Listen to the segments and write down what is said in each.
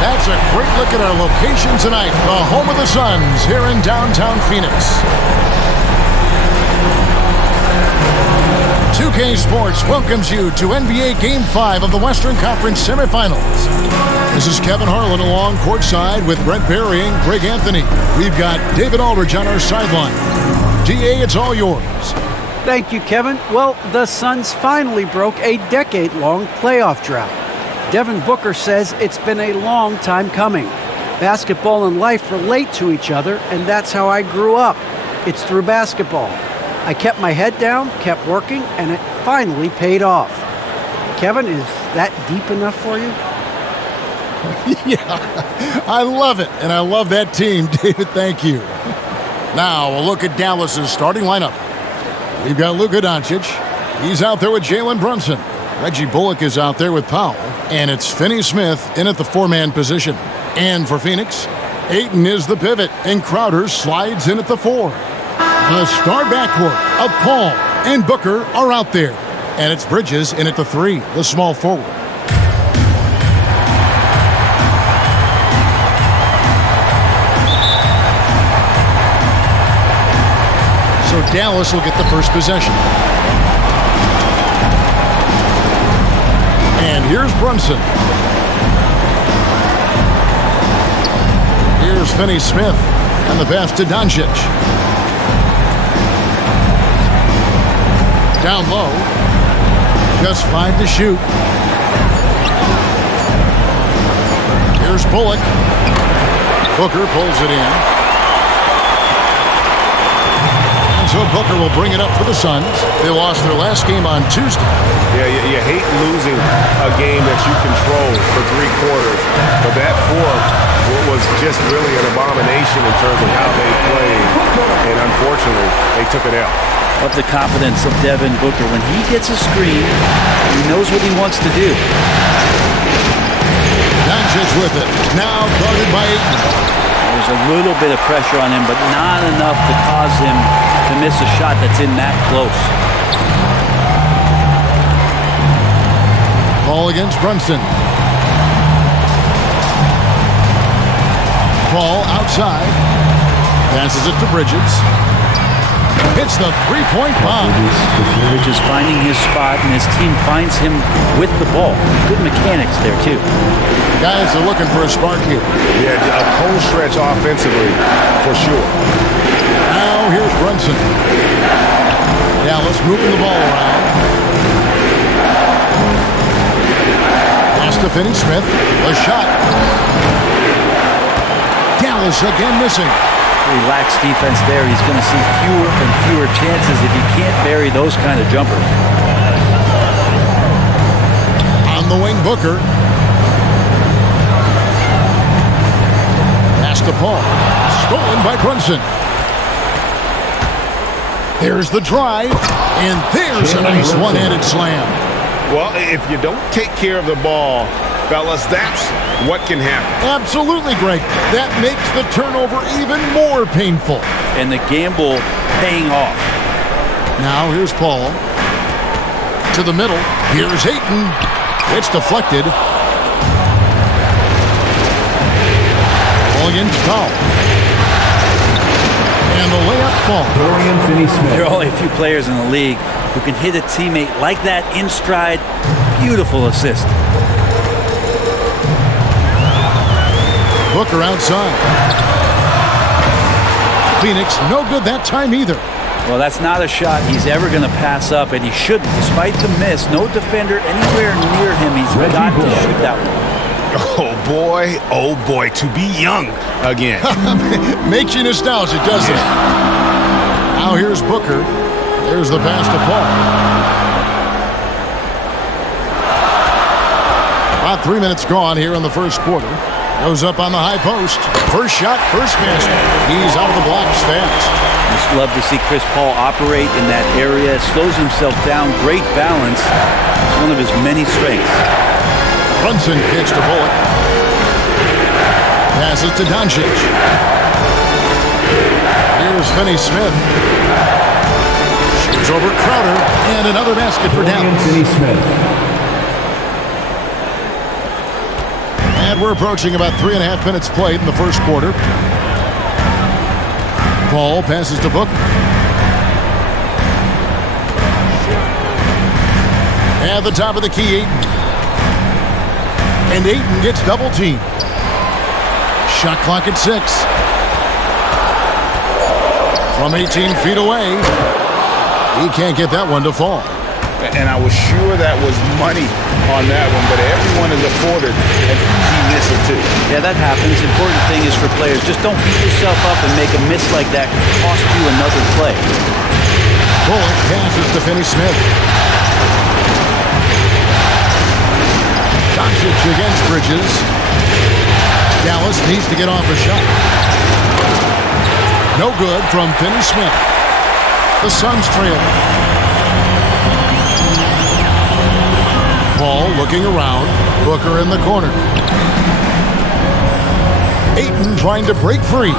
That's a great look at our location tonight. The home of the Suns here in downtown Phoenix. 2K Sports welcomes you to NBA Game 5 of the Western Conference semifinals. This is Kevin Harlan along courtside with Brent Berry and Greg Anthony. We've got David Aldridge on our sideline. DA, it's all yours. Thank you, Kevin. Well, the Suns finally broke a decade-long playoff drought. Devin Booker says it's been a long time coming. Basketball and life relate to each other, and that's how I grew up. It's through basketball. I kept my head down, kept working, and it finally paid off. Kevin, is that deep enough for you? Yeah, I love it, and I love that team, David. Thank you. Now, a look at Dallas's starting lineup. We've got Luka Doncic. He's out there with Jalen Brunson. Reggie Bullock is out there with Powell. And it's Finney-Smith in at the four-man position. And for Phoenix, Ayton is the pivot, and Crowder slides in at the four. The star backcourt of Paul and Booker are out there. And it's Bridges in at the three, the small forward. So Dallas will get the first possession. And here's Brunson. Here's Finney-Smith and the pass to Doncic. Down low. Just 5 to shoot. Here's Bullock. Booker pulls it in. So Booker will bring it up for the Suns. They lost their last game on Tuesday. Yeah, you hate losing a game that you control for 3 quarters. But that fourth was just really an abomination in terms of how they played. And unfortunately, they took it out. Love the confidence of Devin Booker. When he gets a screen, he knows what he wants to do. Doncic with it. Now guarded by Ayton. There's a little bit of pressure on him, but not enough to cause him to miss a shot that's in that close. Ball against Brunson. Ball outside. Passes it to Bridges. Hits the three-point bomb. Bridges finding his spot, and his team finds him with the ball. Good mechanics there, too. Guys are looking for a spark here. Yeah, a cold stretch offensively, for sure. Now here's Brunson. Dallas moving the ball around. Pass to Finney-Smith. A shot. Dallas again missing. Relaxed defense there. He's going to see fewer and fewer chances if he can't bury those kind of jumpers. On the wing, Booker. Pass to Paul. Stolen by Brunson. There's the drive, and there's a nice one-handed slam. Well, if you don't take care of the ball, fellas, that's what can happen. Absolutely, Greg. That makes the turnover even more painful. And the gamble paying off. Now here's Paul. To the middle. Here's Ayton. It's deflected. Ball against Powell. And the layup falls. There are only a few players in the league who can hit a teammate like that in stride. Beautiful assist. Booker outside. Phoenix, no good that time either. Well, that's not a shot he's ever going to pass up, and he shouldn't. Despite the miss, no defender anywhere near him. He's got to shoot that one. Oh boy, to be young again. Makes you nostalgic, doesn't it? Now here's Booker. There's the pass to Paul. About 3 minutes gone here in the first quarter. Goes up on the high post. First shot, first basket. He's out of the blocks fast. Just love to see Chris Paul operate in that area. Slows himself down. Great balance. It's one of his many strengths. Brunson kicks to Bullock. Passes to Doncic. Here's Finney-Smith. Shoots over Crowder. And another basket for Dallas. Finney-Smith. At And we're approaching about 3.5 minutes played in the first quarter. Paul passes to Booker. At the top of the key, Ayton. And Ayton gets double teamed. Shot clock at 6. From 18 feet away. He can't get that one to fall. And I was sure that was money on that one, but everyone is afforded an easy miss or two. Yeah, that happens. Important thing is for players, just don't beat yourself up and make a miss like that cost you another play. Bullock passes to Finney-Smith. Doncic against Bridges. Dallas needs to get off a shot. No good from Finney-Smith. The Suns trail. Paul looking around. Booker in the corner. Ayton trying to break free.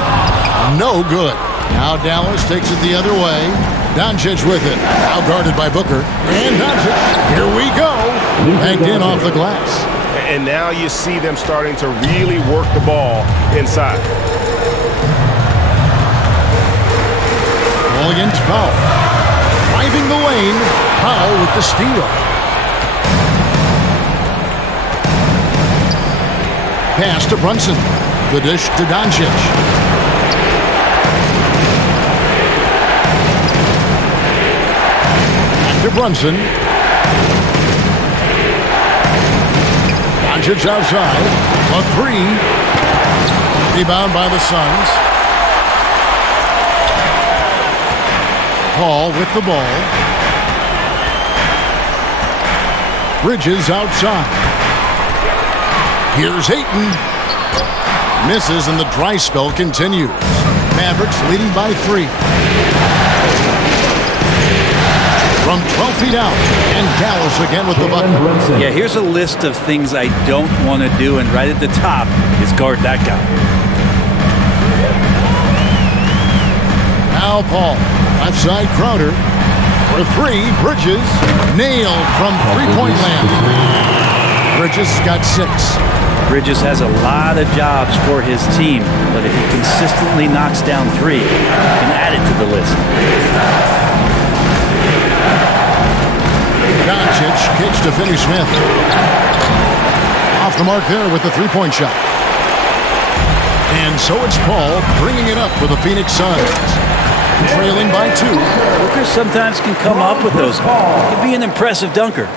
No good. Now Dallas takes it the other way. Doncic with it. Now guarded by Booker. And Doncic. Here we go. Backed in off the glass. And now you see them starting to really work the ball inside. Ball against Powell. Driving the lane. Powell with the steal. Pass to Brunson. The dish to Doncic. Back to Brunson. Doncic outside. A 3. Rebound by the Suns. Paul with the ball. Bridges outside. Here's Ayton. Misses and the dry spell continues. Mavericks leading by 3. From 12 feet out. And Dallas again with the bucket. Yeah, here's a list of things I don't want to do, and right at the top is guard that guy. Now Paul. Left side Crowder. For 3. Bridges. Nailed from three-point land. Bridges got 6. Bridges has a lot of jobs for his team, but if he consistently knocks down 3, he can add it to the list. Doncic kicks to Finney-Smith. Off the mark there with the three-point shot. And so it's Paul bringing it up for the Phoenix Suns. Trailing by 2. Booker sometimes can come up with those. He can be an impressive dunker.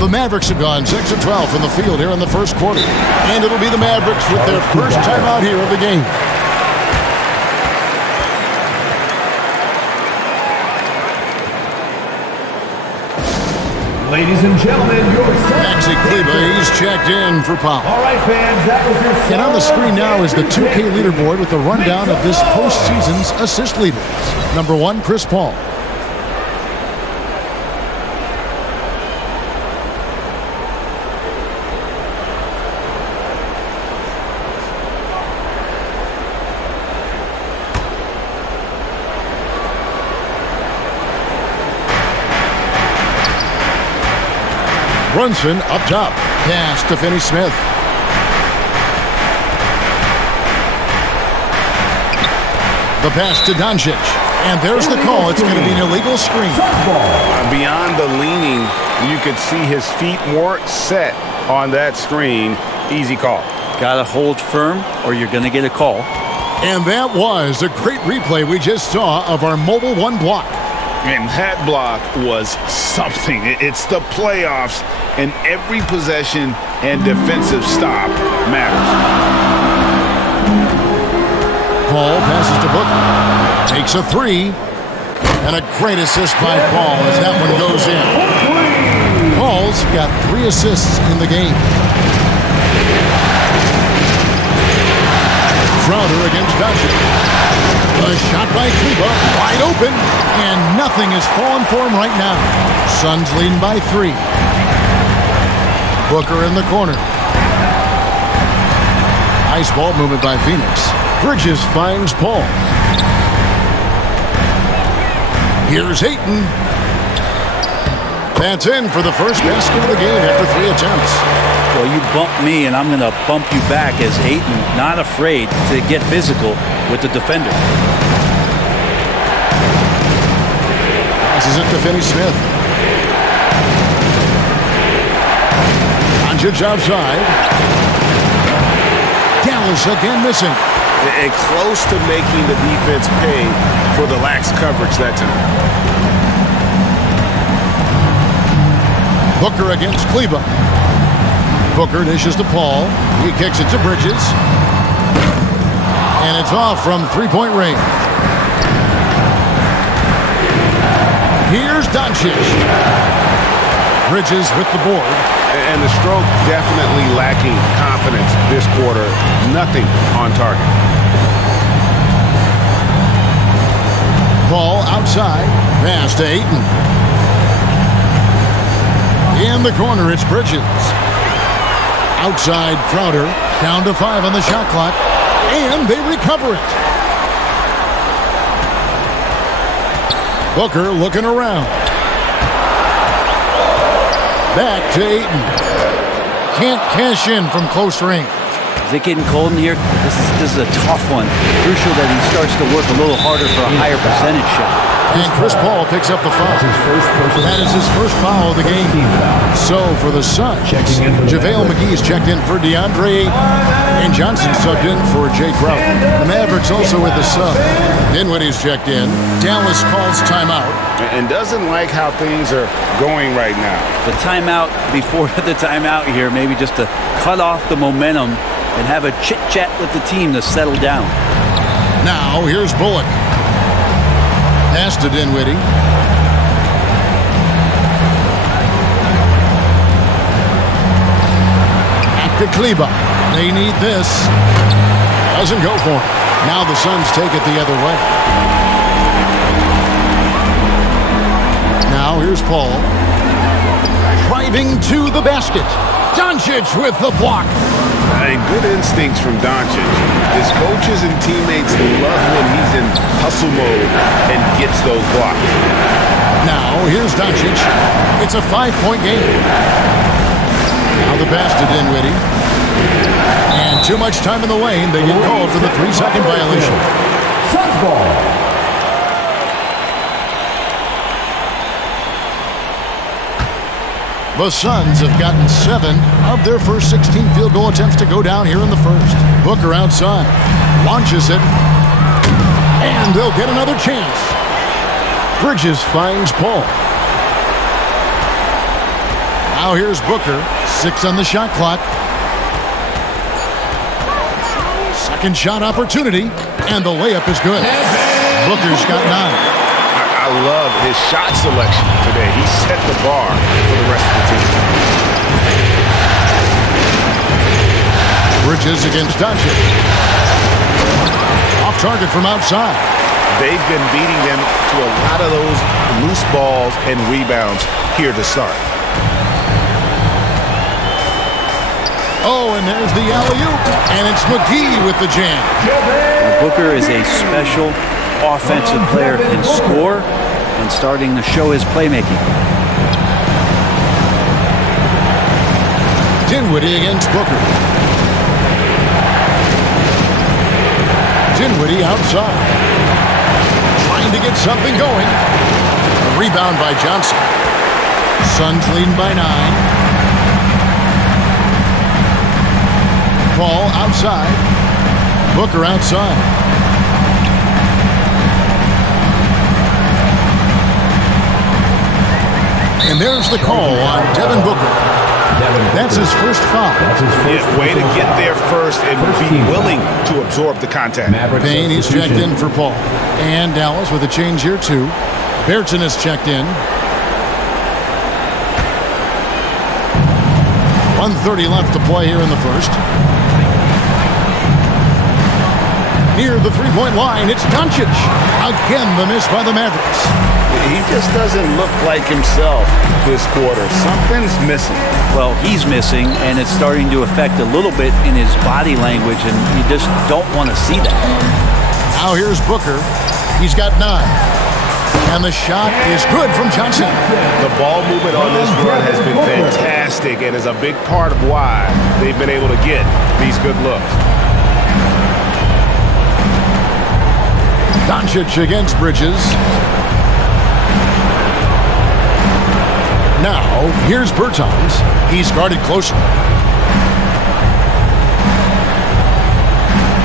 The Mavericks have gone 6 of 12 from the field here in the first quarter. And it'll be the Mavericks with their first time out here of the game. Ladies and gentlemen, your Maxi Kleber, he's checked in for Powell. All right, fans, that was your And on the screen now is the 2K leaderboard with the rundown of this postseason's assist leaders. Number 1, Chris Paul. Brunson up top. Pass to Finney-Smith. The pass to Doncic. And there's the call. It's going to be an illegal screen. Beyond the leaning, you could see his feet weren't set on that screen. Easy call. Got to hold firm or you're going to get a call. And that was a great replay we just saw of our Mobile 1 block. And that block was something. It's the playoffs, and every possession and defensive stop matters. Paul passes to Booker. Takes a 3. And a great assist by Paul as that one goes in. Paul's got 3 assists in the game. Crowder against Doncic. A shot by Kleber, wide open, and nothing is falling for him right now. Suns leading by 3. Booker in the corner. Nice ball movement by Phoenix. Bridges finds Paul. Here's Ayton. That's in for the first basket of the game after 3 attempts. Well, you bump me, and I'm going to bump you back as Ayton not afraid to get physical with the defender. Passes it to Finney-Smith. Doncic outside. Dallas again missing. And close to making the defense pay for the lax coverage that time. Booker against Kleba. Booker dishes to Paul. He kicks it to Bridges. And it's off from three-point range. Here's Doncic. Bridges with the board. And the stroke definitely lacking confidence this quarter. Nothing on target. Paul outside. Pass to Ayton. In the corner, it's Bridges. Outside, Crowder. Down to 5 on the shot clock. And they recover it. Booker looking around. Back to Ayton. Can't cash in from close range. Is it getting cold in here? This is a tough one. Crucial that he starts to work a little harder for a higher percentage shot. And Chris Paul picks up the foul. That is his first foul of the game. So for the Suns, JaVale McGee's checked in for DeAndre, and Johnson subbed in for Jay Crowder. The Mavericks also with the sub. Dinwiddie's checked in. Dallas calls timeout. And doesn't like how things are going right now. The timeout before the timeout here, maybe just to cut off the momentum and have a chit-chat with the team to settle down. Now here's Bullock. Pass to Dinwiddie. Back to Kleba. They need this. Doesn't go for it. Now the Suns take it the other way. Now here's Paul. Driving to the basket. Doncic with the block. Good instincts from Doncic. His coaches and teammates love when he's in hustle mode and gets those blocks. Now, here's Doncic. It's a 5-point game. Now the pass to Dinwiddie. And too much time in the lane. They get called for the 3-second violation. Suns ball. The Suns have gotten 7 of their first 16 field goal attempts to go down here in the first. Booker outside. Launches it. And they'll get another chance. Bridges finds Paul. Now here's Booker. 6 on the shot clock. Second shot opportunity. And the layup is good. Booker's got 9. I love his shot selection today. He set the bar for the rest of the team. Bridges against Doncic. Off target from outside. They've been beating them to a lot of those loose balls and rebounds here to start. Oh, and there's the alley-oop. And it's McGee with the jam. Booker is a special offensive player, can score and starting to show his playmaking. Dinwiddie against Booker. Dinwiddie outside. Trying to get something going. A rebound by Johnson. Suns leading by 9. Paul outside. Booker outside. And there's the call on Devin Booker. That's his first foul. Way to get there first and be willing to absorb the contact. Payne, he's checked in for Paul. And Dallas with a change here too. Berton is checked in. 1:30 left to play here in the first. Near the three-point line, it's Doncic. Again, the miss by the Mavericks. He just doesn't look like himself this quarter. Something's missing. Well, he's missing, and it's starting to affect a little bit in his body language, and you just don't want to see that. Now here's Booker. He's got 9. And the shot is good from Johnson. The ball movement on this run has been fantastic and is a big part of why they've been able to get these good looks. Doncic against Bridges. Now, here's Bertans. He's guarded closely.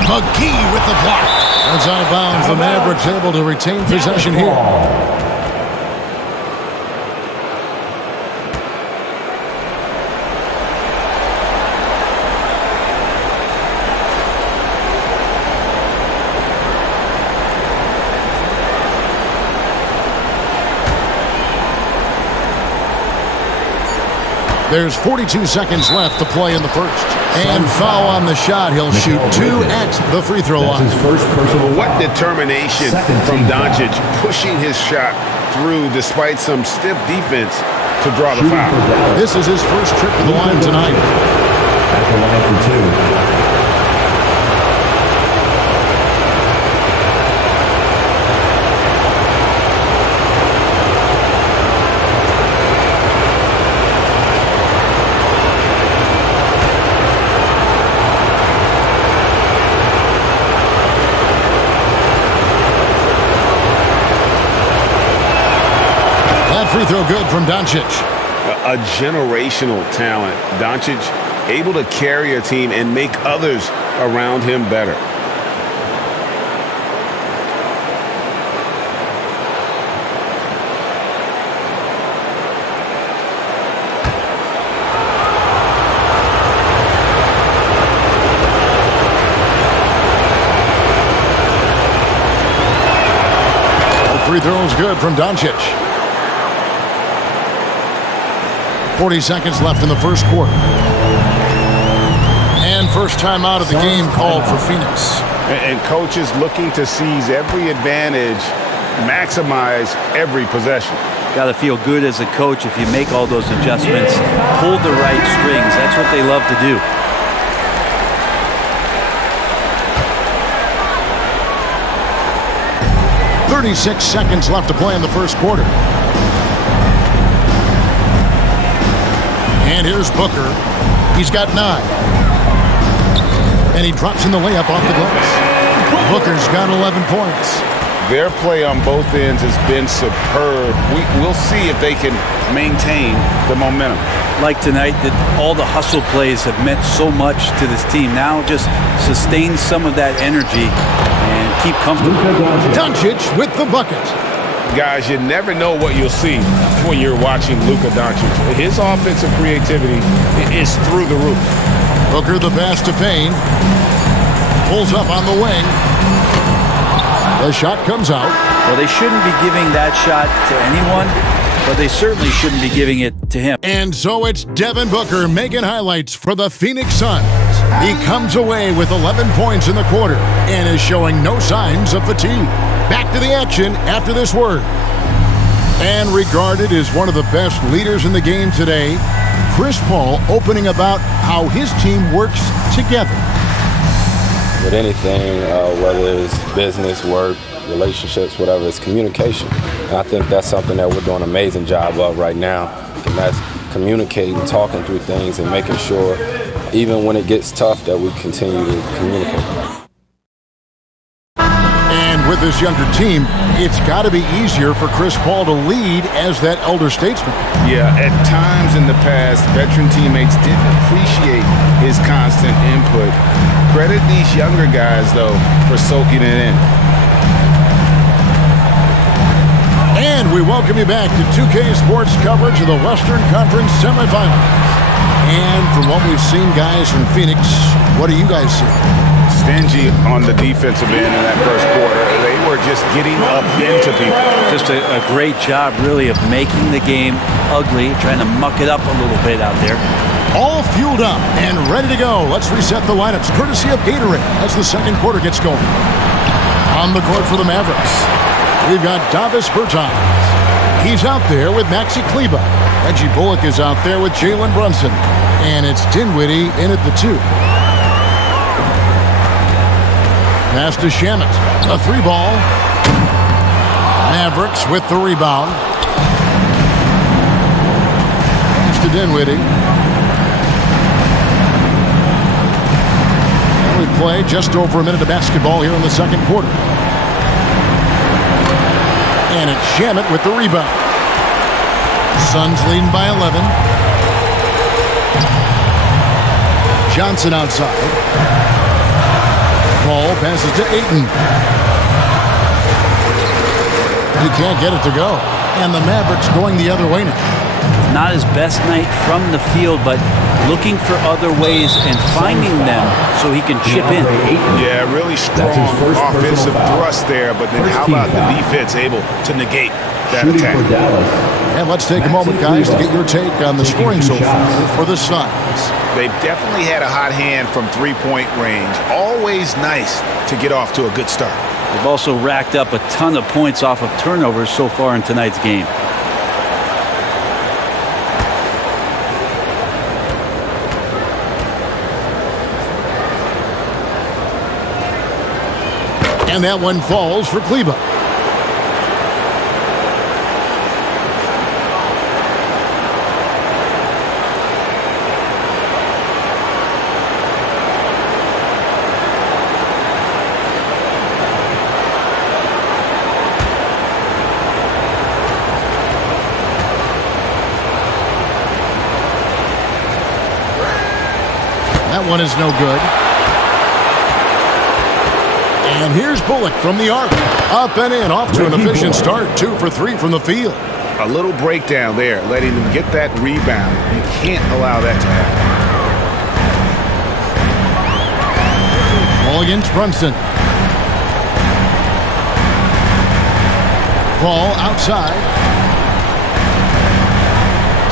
McGee with the block. That's out of bounds. The Mavericks able to retain possession here. There's 42 seconds left to play in the first. And foul on the shot. He'll shoot 2 at the free throw line. His first personal. What determination from Doncic pushing his shot through despite some stiff defense to draw the foul. This is his first trip to the line tonight. At the line for 2. Free throw good from Doncic. A generational talent. Doncic able to carry a team and make others around him better. The free throw is good from Doncic. 40 seconds left in the first quarter. And first time out of the game called for Phoenix. And coaches looking to seize every advantage, maximize every possession. Got to feel good as a coach if you make all those adjustments, pull the right strings. That's what they love to do. .36 seconds left to play in the first quarter. And here's Booker. He's got 9. And he drops in the layup off the glass. Booker's got 11 points. Their play on both ends has been superb. We'll see if they can maintain the momentum. Like tonight, all the hustle plays have meant so much to this team. Now just sustain some of that energy and keep comfortable. Doncic with the bucket. Guys, you never know what you'll see when you're watching Luka Doncic. His offensive creativity is through the roof. Booker the pass to Payne. Pulls up on the wing. The shot comes out. Well, they shouldn't be giving that shot to anyone, but they certainly shouldn't be giving it to him. And so it's Devin Booker making highlights for the Phoenix Suns. He comes away with 11 points in the quarter and is showing no signs of fatigue. Back to the action after this word. And regarded as one of the best leaders in the game today, Chris Paul opening about how his team works together. With anything, whether it's business, work, relationships, whatever, it's communication. And I think that's something that we're doing an amazing job of right now. And that's communicating, talking through things, and making sure, even when it gets tough, that we continue to communicate. And with this younger team, it's got to be easier for Chris Paul to lead as that elder statesman. Yeah, at times in the past, veteran teammates didn't appreciate his constant input. Credit these younger guys, though, for soaking it in. And we welcome you back to 2K Sports coverage of the Western Conference semifinals. And from what we've seen, guys, from Phoenix, what do you guys see? Stingy on the defensive end in that first quarter. They were just getting up into people. Just a great job, really, of making the game ugly, trying to muck it up a little bit out there. All fueled up and ready to go. Let's reset the lineups, courtesy of Gatorade, as the second quarter gets going. On the court for the Mavericks, we've got Davis Bertans. He's out there with Maxi Kleber. Reggie Bullock is out there with Jalen Brunson. And it's Dinwiddie in at the 2. Pass to Shamet. A 3 ball. Mavericks with the rebound. It's to Dinwiddie. And we play just over a minute of basketball here in the second quarter. And it's Shamet with the rebound. Suns leading by 11. Johnson outside. Ball passes to Ayton. He can't get it to go. And the Mavericks going the other way now. Not his best night from the field, but looking for other ways and finding them so he can chip in. Yeah, really strong offensive thrust there, but then how about the defense able to negate that attack? And let's take a moment, guys, to get your take on the scoring so far for the Suns. They've definitely had a hot hand from three-point range. Always nice to get off to a good start. They've also racked up a ton of points off of turnovers so far in tonight's game. And that one falls for Kleba. That one is no good. And here's Bullock from the arc. Up and in, off to an efficient start. 2 for 3 from the field. A little breakdown there, letting them get that rebound. You can't allow that to happen. Ball against Brunson. Ball outside.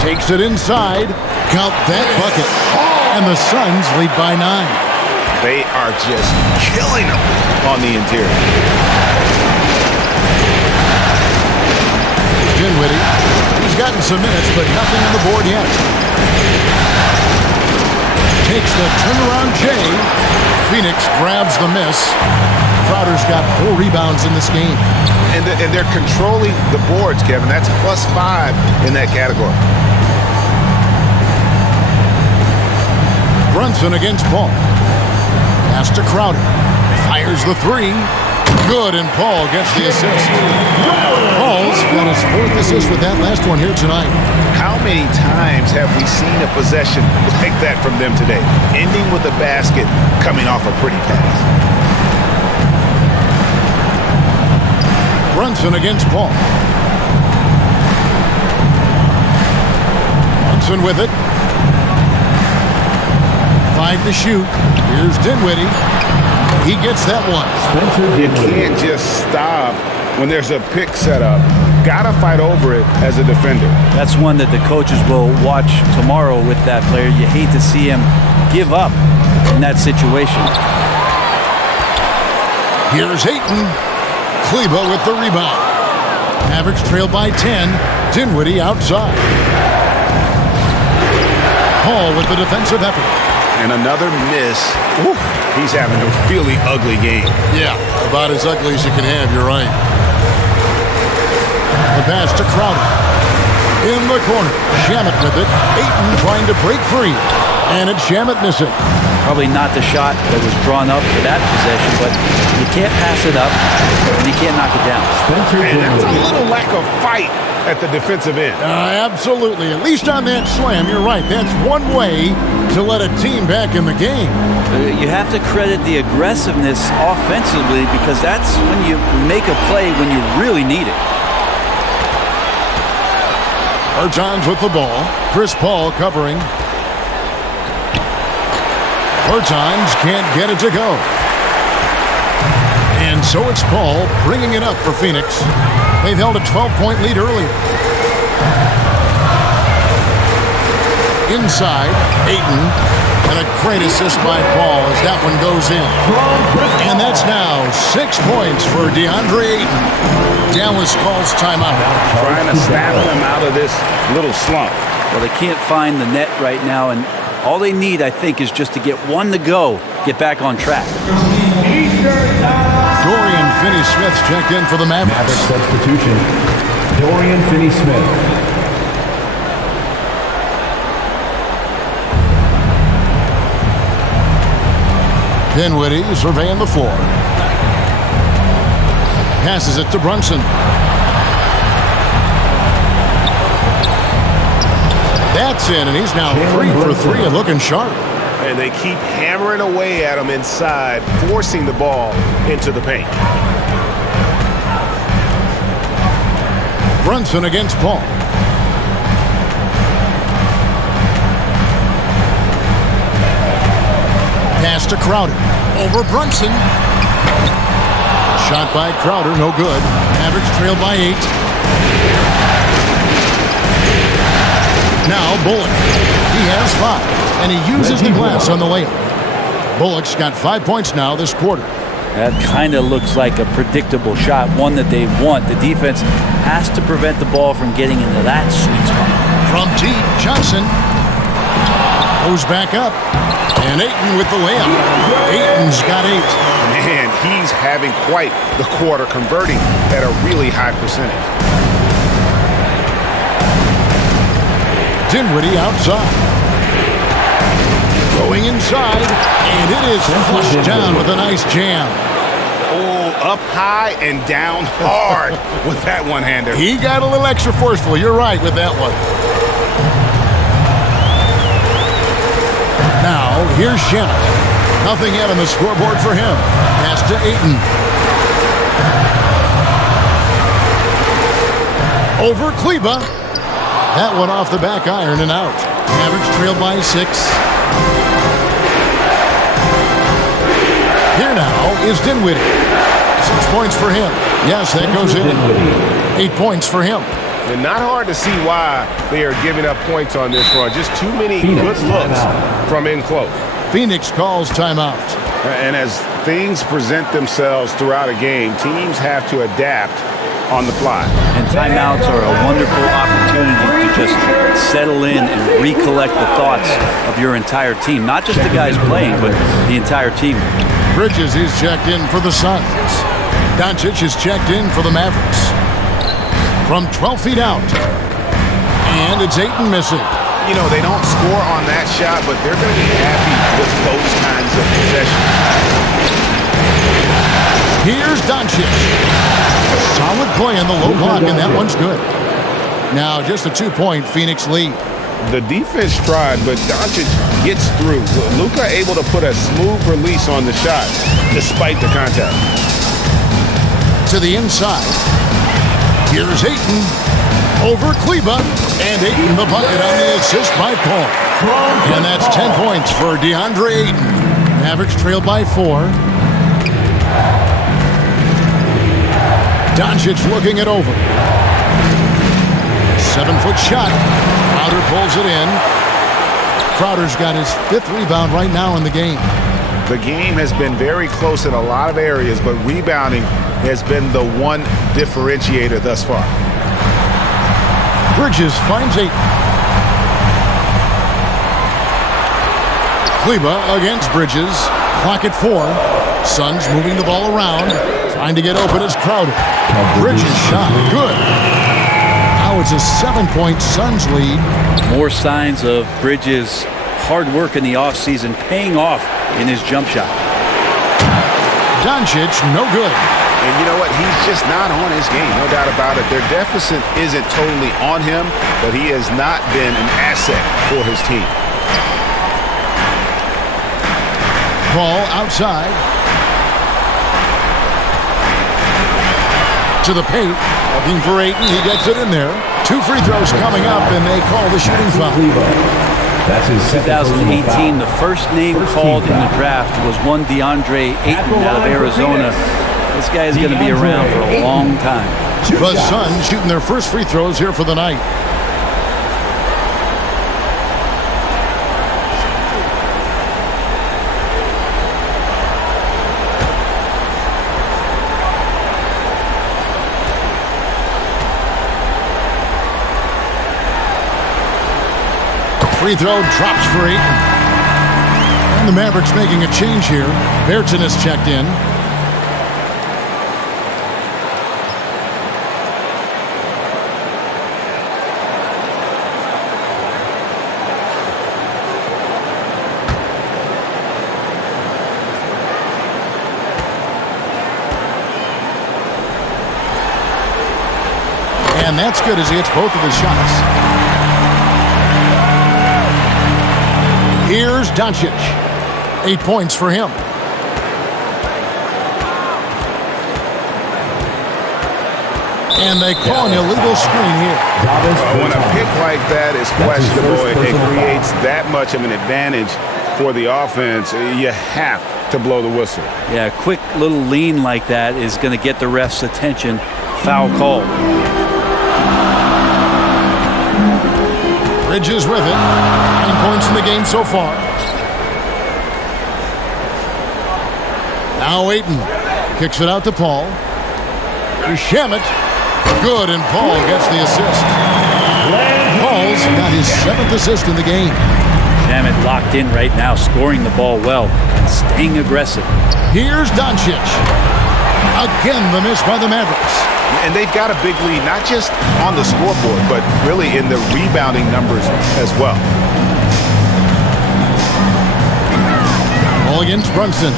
Takes it inside. Count that bucket. And the Suns lead by 9. They are just killing them on the interior. Dinwiddie. He's gotten some minutes, but nothing on the board yet. Takes the turnaround J. Phoenix grabs the miss. Crowder's got 4 rebounds in this game. And they're controlling the boards, Kevin. That's +5 in that category. Brunson against Paul. Pass to Crowder. Fires the 3. Good, and Paul gets the assist. Paul's got his 4th assist with that last one here tonight. How many times have we seen a possession like that from them today? Ending with a basket, coming off a pretty pass. Brunson against Paul. Brunson with it. 5 to shoot. Here's Dinwiddie. He gets that one. You can't just stop when there's a pick set up. Gotta fight over it as a defender. That's one that the coaches will watch tomorrow with that player. You hate to see him give up in that situation. Here's Ayton. Kleba with the rebound. Mavericks trail by 10. Dinwiddie outside. Paul with the defensive effort. And another miss. Ooh, he's having a really ugly game. Yeah, about as ugly as you can have, you're right. The pass to Crowder. In the corner. Shamet with it. Ayton trying to break free. And it's Shamet missing. Probably not the shot that was drawn up for that possession, but you can't pass it up, and you can't knock it down. And that's a little lack of fight at the defensive end. Absolutely. At least on that slam, you're right. That's one way to let a team back in the game. You have to credit the aggressiveness offensively, because that's when you make a play when you really need it. Bertans with the ball. Chris Paul covering. Bertans can't get it to go. And so it's Paul bringing it up for Phoenix. They've held a 12-point lead earlier. Inside, Ayton, and a great assist by Paul as that one goes in. And that's now 6 points for DeAndre Ayton. Dallas calls timeout. Trying to snap them out of this little slump. Well, they can't find the net right now, and all they need, I think, is just to get one to go, get back on track. Dorian finished Finney-Smith's checked in for the Mavericks. Maverick substitution. Dorian Finney-Smith. Dinwiddie surveying the floor. Passes it to Brunson. That's in, and he's now 3 for 3 and looking sharp. And they keep hammering away at him inside, forcing the ball into the paint. Brunson against Paul. Pass to Crowder. Over Brunson. Shot by Crowder, no good. Mavericks trail by 8. Now Bullock. He has 5, and he uses the glass on the layup. Bullock's got 5 points now this quarter. That kind of looks like a predictable shot, one that they want. The defense has to prevent the ball from getting into that sweet spot. From deep, Johnson goes back up, and Ayton with the layup. Ayton's got 8. Man, he's having quite the quarter, converting at a really high percentage. Dinwiddie outside. Going inside, and it is flushed down with a nice jam. Oh, up high and down hard with that one-hander. He got a little extra forceful. You're right with that one. Now, here's Shannon. Nothing yet on the scoreboard for him. Pass to Ayton. Over Kleba. That one off the back iron and out. Mavericks trailed by 6. Here now is Dinwiddie. 6 points for him. Yes, that goes in. 8 points for him. And not hard to see why they are giving up points on this run. Just too many good looks from in close. Phoenix calls timeout. And as things present themselves throughout a game, teams have to adapt on the fly. And timeouts are a wonderful opportunity to just settle in and recollect the thoughts of your entire team. Not just the guys playing, but the entire team. Bridges is checked in for the Suns. Doncic is checked in for the Mavericks. From 12 feet out. And it's Ayton missing. You know, they don't score on that shot, but they're going to be happy with those kinds of possessions. Here's Doncic. Solid play in the low block, and that one's good. Now just a 2-point Phoenix lead. The defense tried, but Doncic gets through. Luka able to put a smooth release on the shot, despite the contact. To the inside. Here's Ayton. Over Kleba. And Ayton the bucket on the assist by Paul. And that's 10 points for DeAndre Ayton. Mavericks trail by 4. Doncic looking it over. 7-foot shot. Crowder pulls it in. Crowder's got his 5th rebound right now in the game. The game has been very close in a lot of areas, but rebounding has been the one differentiator thus far. Bridges finds Ayton. Kleba against Bridges. Clock at 4. Suns moving the ball around. Trying to get open is Crowder. Bridges shot. Good. Now it's a 7-point Suns lead. More signs of Bridges' hard work in the offseason paying off in his jump shot. Doncic, no good. And you know what? He's just not on his game, no doubt about it. Their deficit isn't totally on him, but he has not been an asset for his team. Ball outside. To the paint. Looking for Ayton. He gets it in there. 2 free throws coming up, and they call the shooting foul. That's his 2018, the first name called in the draft was one DeAndre Ayton out of Arizona. This guy is going to be around for a long time. The Suns shooting their first free throws here for the night. Free throw drops for Ayton. And the Mavericks making a change here. Berton is checked in. And that's good as he hits both of his shots. Here's Doncic. 8 points for him. And they call an illegal screen here. When a pick like that is questionable, it creates that much of an advantage for the offense. You have to blow the whistle. Yeah, a quick little lean like that is going to get the ref's attention. Foul call. Bridges with it. 9 points in the game so far. Now Ayton kicks it out to Paul. Reshade. Good, and Paul gets the assist. Paul's got his 7th assist in the game. Shamet locked in right now, scoring the ball well and staying aggressive. Here's Doncic. Again, the miss by the Mavericks. And they've got a big lead, not just on the scoreboard, but really in the rebounding numbers as well. Ball against Brunson.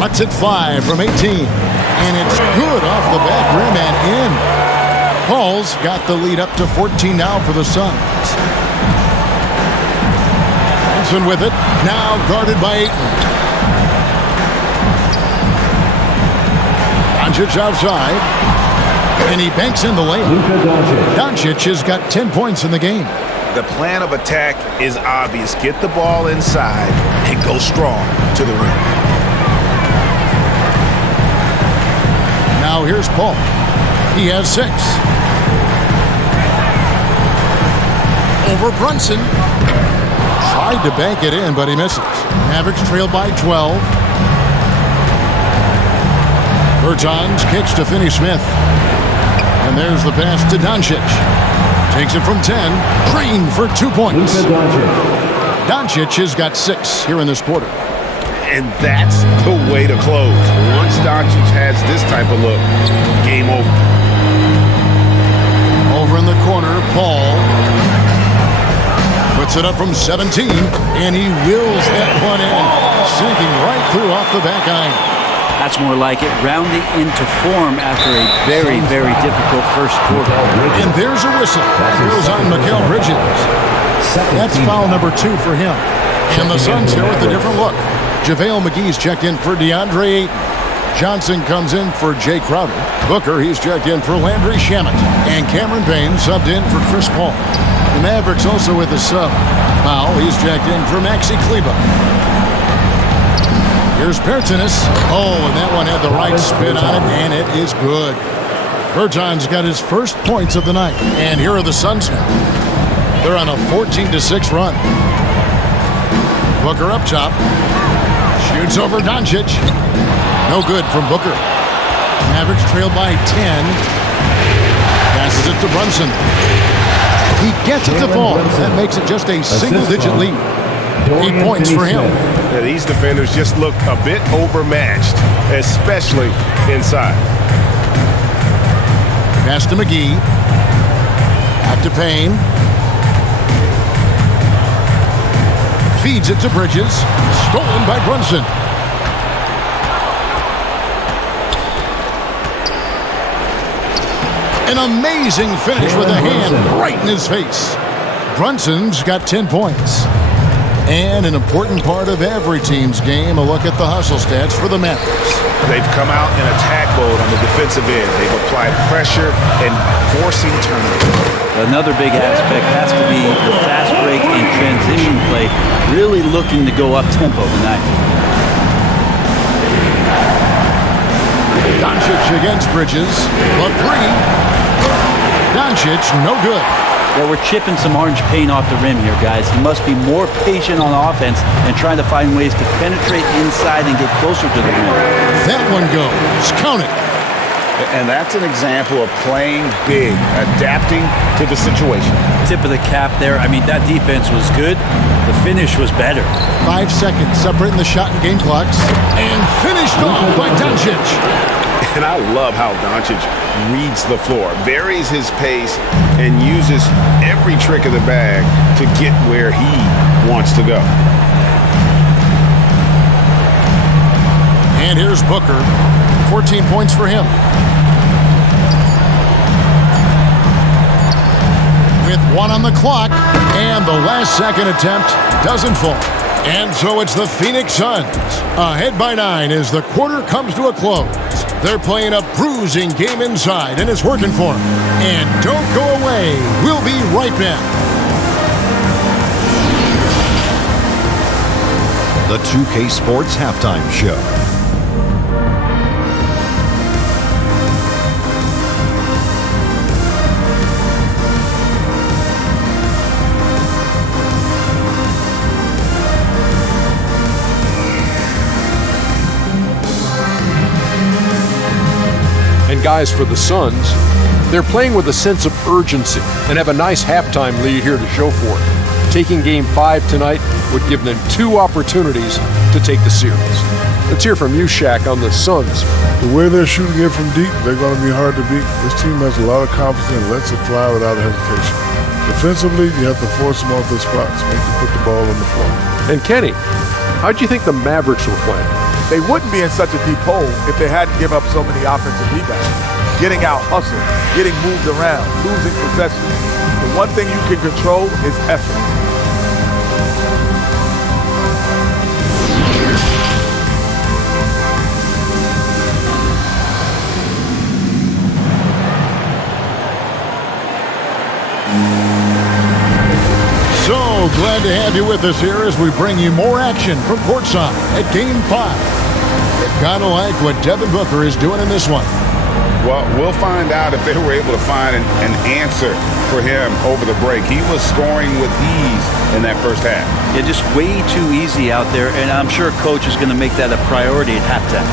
Lets it fly from 18. And it's good off the back rim and in. Paul's got the lead up to 14 now for the Suns. Brunson with it. Now guarded by Ayton. Doncic outside. And he banks in the lane. Luka Doncic. Doncic has got 10 points in the game. The plan of attack is obvious. Get the ball inside and go strong to the rim. Now here's Paul. He has 6. Over Brunson. Tried to bank it in, but he misses. Mavericks trailed by 12. Bertans kicks to Finney-Smith. And there's the pass to Doncic. Takes it from 10. Green for 2 points. Luka Doncic. Doncic has got 6 here in this quarter. And that's the way to close. Once Doncic has this type of look, game over. Over in the corner, Paul puts it up from 17, and he wheels that one in, sinking right through off the back iron. That's more like it, rounding into form after a very, very difficult first quarter. And there's a whistle. Goes on Mikal Bridges. That's foul number 2 for him. And the Suns here with a different look. JaVale McGee's checked in for DeAndre Ayton. Johnson comes in for Jay Crowder. Booker, he's checked in for Landry Shamet. And Cameron Payne subbed in for Chris Paul. The Mavericks also with a sub. Powell, he's checked in for Maxi Kleber. Here's Bertans. Oh, and that one had the right spin on it, and it is good. Bertans got his first points of the night. And here are the Suns now. They're on a 14-6 run. Booker up top. Shoots over Doncic. No good from Booker. Mavericks trail by 10. Passes it to Brunson. He gets it to fall. That makes it just a single-digit lead. 8 points for him. Yeah, these defenders just look a bit overmatched, especially inside. Pass to McGee. Back to Payne. Feeds it to Bridges. Stolen by Brunson. An amazing finish with a hand right in his face. Brunson's got 10 points. And an important part of every team's game, a look at the hustle stats for the Mavericks. They've come out in attack mode on the defensive end. They've applied pressure and forcing turnovers. Another big aspect has to be the fast break and transition play, really looking to go up-tempo tonight. Doncic against Bridges. The 3. Doncic, no good. Well, we're chipping some orange paint off the rim here, guys. He must be more patient on offense and trying to find ways to penetrate inside and get closer to the rim. That one goes. Count it. And that's an example of playing big, adapting to the situation. Tip of the cap there. I mean, that defense was good. The finish was better. 5 seconds separating the shot and game clocks. And finished off by Doncic. And I love how Doncic reads the floor, varies his pace, and uses every trick of the bag to get where he wants to go. And here's Booker. 14 points for him. with 1 on the clock, and the last second attempt doesn't fall. And so it's the Phoenix Suns ahead by 9 as the quarter comes to a close. They're playing a bruising game inside, and it's working for them. And don't go away. We'll be right back. The 2K Sports Halftime Show. And guys, for the Suns, they're playing with a sense of urgency and have a nice halftime lead here to show for it. Taking Game 5 tonight would give them 2 opportunities to take the series. Let's hear from you, Shaq, on the Suns. The way they're shooting it from deep, they're going to be hard to beat. This team has a lot of confidence and lets it fly without hesitation. Defensively, you have to force them off their spots, make them put the ball on the floor. And Kenny, how do you think the Mavericks were playing? They wouldn't be in such a deep hole if they hadn't given up so many offensive rebounds. Getting out hustled, getting moved around, losing possession. The one thing you can control is effort. So glad to have you with us here as we bring you more action from courtside at Game 5. You're kind of like what Devin Booker is doing in this one. Well, we'll find out if they were able to find an answer for him over the break. He was scoring with ease in that first half. Yeah, just way too easy out there, and I'm sure coach is going to make that a priority at halftime.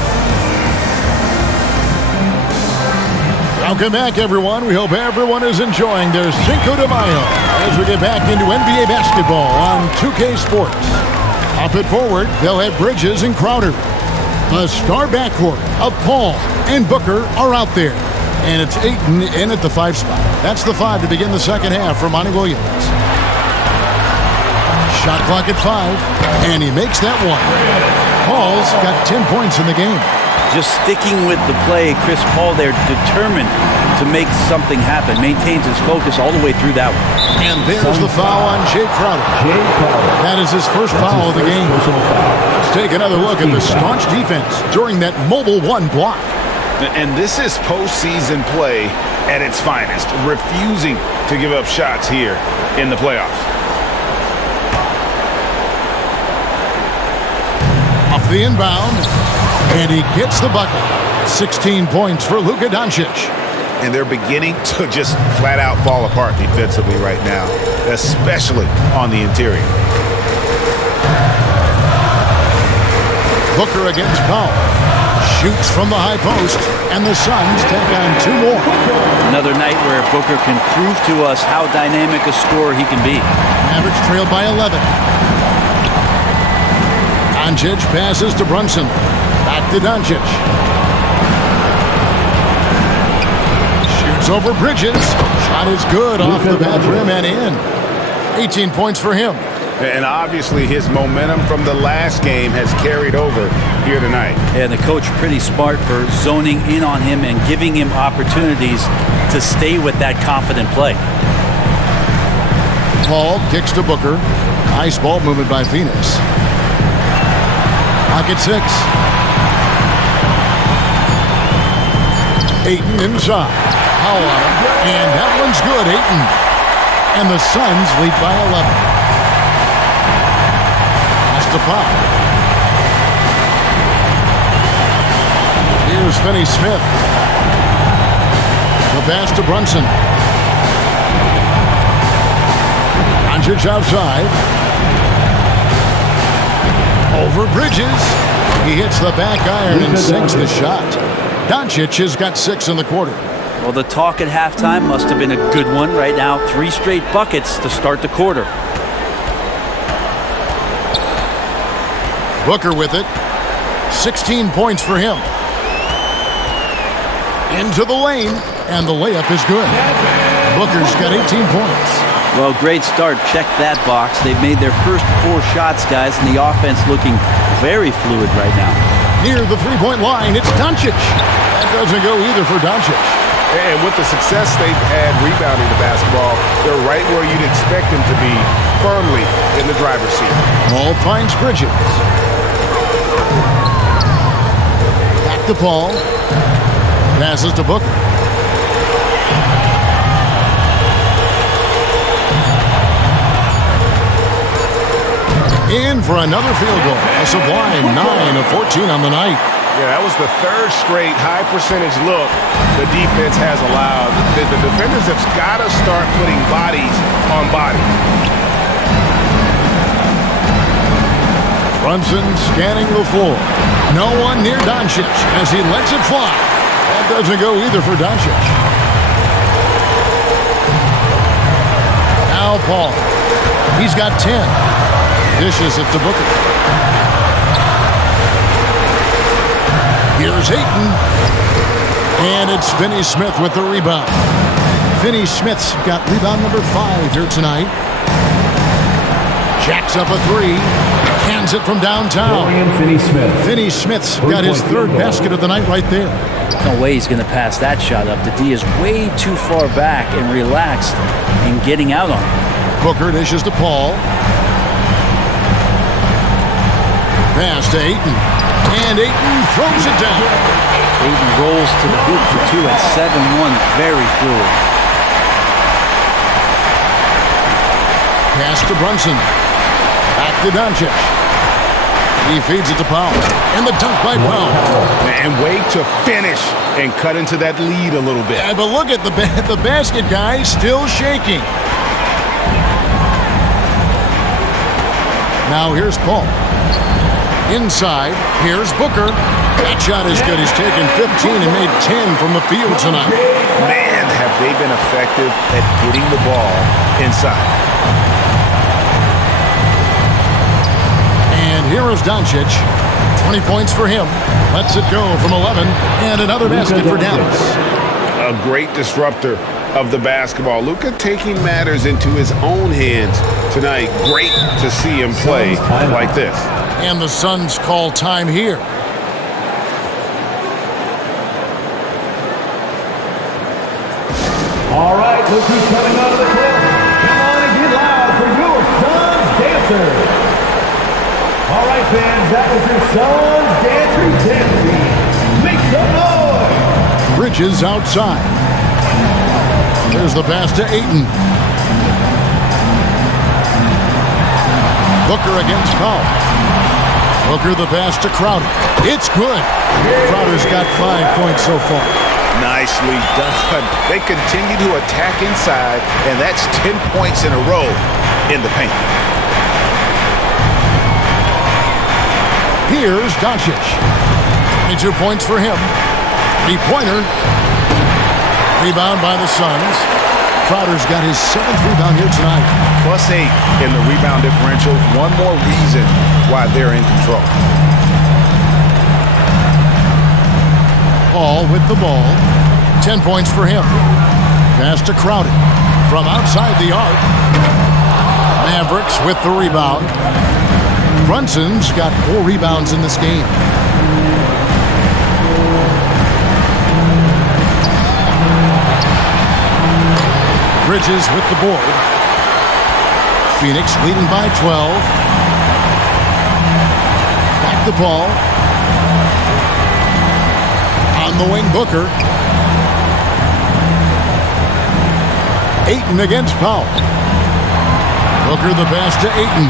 Welcome back, everyone. We hope everyone is enjoying their Cinco de Mayo as we get back into NBA basketball on 2K Sports. Up and forward, they'll have Bridges and Crowder. A star backcourt of Paul and Booker are out there. And it's Ayton in at the 5 spot. That's the 5 to begin the second half for Monty Williams. Shot clock at 5, and he makes that one. Paul's got 10 points in the game. Just sticking with the play, Chris Paul there, determined to make something happen. Maintains his focus all the way through that one. And there's the foul on Jay Crowder. That is his first foul of the game. Let's take another look at the staunch defense during that mobile 1 block. And this is postseason play at its finest, refusing to give up shots here in the playoffs. Off the inbound, and he gets the bucket. 16 points for Luka Doncic. And they're beginning to just flat out fall apart defensively right now, especially on the interior. Booker against Powell. Shoots from the high post, and the Suns take on 2 more. Another night where Booker can prove to us how dynamic a scorer he can be. Mavericks trailed by 11. Doncic passes to Brunson. Back to Doncic. Shoots over Bridges. Shot is good off the back rim and in. 18 points for him. And obviously his momentum from the last game has carried over here tonight. And the coach pretty smart for zoning in on him and giving him opportunities to stay with that confident play. Paul kicks to Booker. Nice ball movement by Phoenix. Pocket 6. Ayton inside. Powell on him. And that one's good, Ayton. And the Suns lead by 11. To Pop. Here's Finney-Smith. The pass to Brunson. Doncic outside. Over Bridges. He hits the back iron and sinks the shot. Doncic has got 6 in the quarter. Well, the talk at halftime must have been a good one right now. 3 straight buckets to start the quarter. Booker with it. 16 points for him. Into the lane, and the layup is good. Booker's got 18 points. Well, great start. Check that box. They've made their first 4 shots, guys, and the offense looking very fluid right now. Near the 3-point line, it's Doncic. That doesn't go either for Doncic. And with the success they've had rebounding the basketball, they're right where you'd expect them to be, firmly in the driver's seat. Paul finds Bridges. Back to Paul. Passes to Booker. In for another field goal. A sublime 9 of 14 on the night. Yeah, that was the third straight high percentage look the defense has allowed. The defenders have got to start putting bodies on bodies. Brunson scanning the floor. No one near Doncic as he lets it fly. That doesn't go either for Doncic. Now Paul. He's got 10. Dishes it to Booker. Here's Ayton. And it's Finney-Smith with the rebound. Finney-Smith's got rebound number 5 here tonight. Jacks up a 3. Hands it from downtown. Finney-Smith's got his 3rd basket of the night right there. No way he's going to pass that shot up. The D is way too far back and relaxed in getting out on it. Booker dishes to Paul. Pass to Ayton. And Ayton throws it down. Ayton rolls to the hoop for 2 at 7-1. Very fluid. Pass to Brunson. Back to Doncic. He feeds it to Powell. And the dunk by Powell. And way to finish and cut into that lead a little bit. Yeah, but look at the basket, guys, still shaking. Now here's Paul. Inside, here's Booker. That shot is good. He's taken 15 and made 10 from the field tonight. Man, have they been effective at getting the ball inside. And here is Doncic. 20 points for him. Lets it go from 11. And another basket for Dallas. A great disruptor of the basketball. Luka taking matters into his own hands tonight. Great to see him play like this. And the Suns call time here. All right, look who's coming out of the court. Come on and get loud for your Suns dancers. All right, fans, that was your Suns dancers dancing. Make some noise. Bridges outside. There's the pass to Ayton. Booker against Powell. Booker the pass to Crowder. It's good. Crowder's got 5 points so far. Nicely done. They continue to attack inside, and that's 10 points in a row in the paint. Here's Doncic. 22 points for him. 3-pointer. Rebound by the Suns. Crowder's got his 7th rebound here tonight. +8 in the rebound differential. One more reason why they're in control. Paul with the ball. 10 points for him. Pass to Crowder from outside the arc. Mavericks with the rebound. Brunson's got 4 rebounds in this game. Bridges with the board. Phoenix leading by 12. Back to Paul. On the wing, Booker. Ayton against Powell. Booker the pass to Ayton.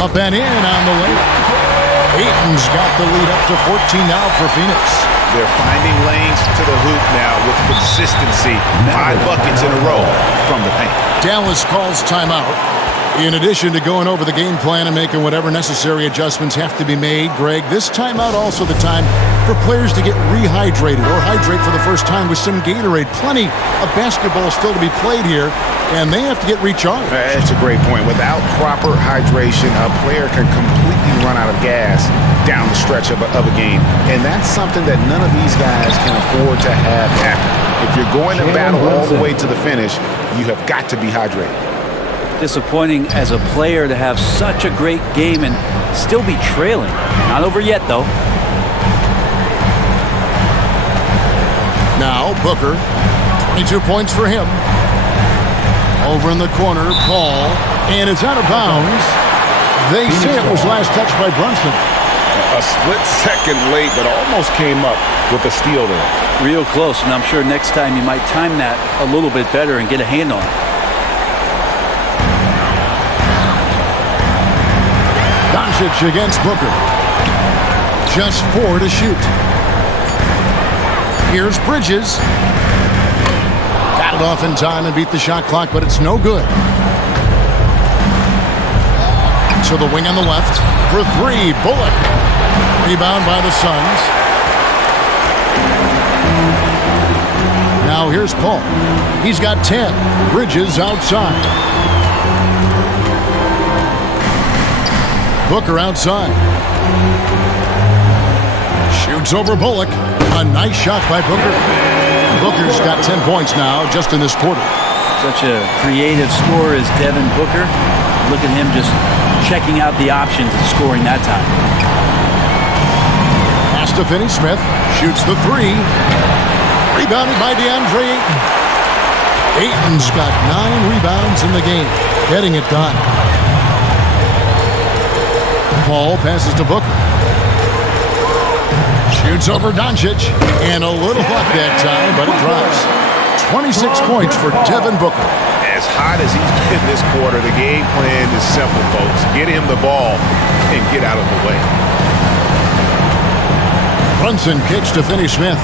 Up and in on the layup. Ayton's got the lead up to 14 now for Phoenix. They're finding lanes to the hoop now with consistency. 5 buckets in a row from the paint. Dallas calls timeout. In addition to going over the game plan and making whatever necessary adjustments have to be made, Greg, this timeout also the time for players to get rehydrated or hydrate for the first time with some Gatorade. Plenty of basketball still to be played here, and they have to get recharged. That's a great point. Without proper hydration, a player can completely run out of gas down the stretch of a game. And that's something that none of these guys can afford to have happen. If you're going to battle all the way to the finish, you have got to be hydrated. Disappointing as a player to have such a great game and still be trailing. Not over yet, though. Now Booker, 22 points for him. Over in the corner, Paul, and it's out of bounds. They say it was last touched by Brunson. A split second late, but almost came up with a steal there. Real close, and I'm sure next time you might time that a little bit better and get a hand on it. Doncic against Booker. Just 4 to shoot. Here's Bridges. Got it off in time and beat the shot clock, but it's no good. To the wing on the left for 3. Bullock. Rebound by the Suns. Now here's Paul. He's got 10. Bridges outside. Booker outside. Shoots over Bullock. A nice shot by Booker. Booker's got 10 points now just in this quarter. Such a creative scorer as Devin Booker. Look at him just checking out the options and scoring that time. Pass to Finney-Smith. Shoots the 3. Rebounded by DeAndre Ayton. Ayton's got 9 rebounds in the game. Getting it done. Paul passes to Booker. Shoots over Doncic. And a little luck that time, but it drops. 26 points for Devin Booker. As hot as he's been this quarter, the game plan is simple, folks. Get him the ball and get out of the way. Brunson kicks to Finney-Smith.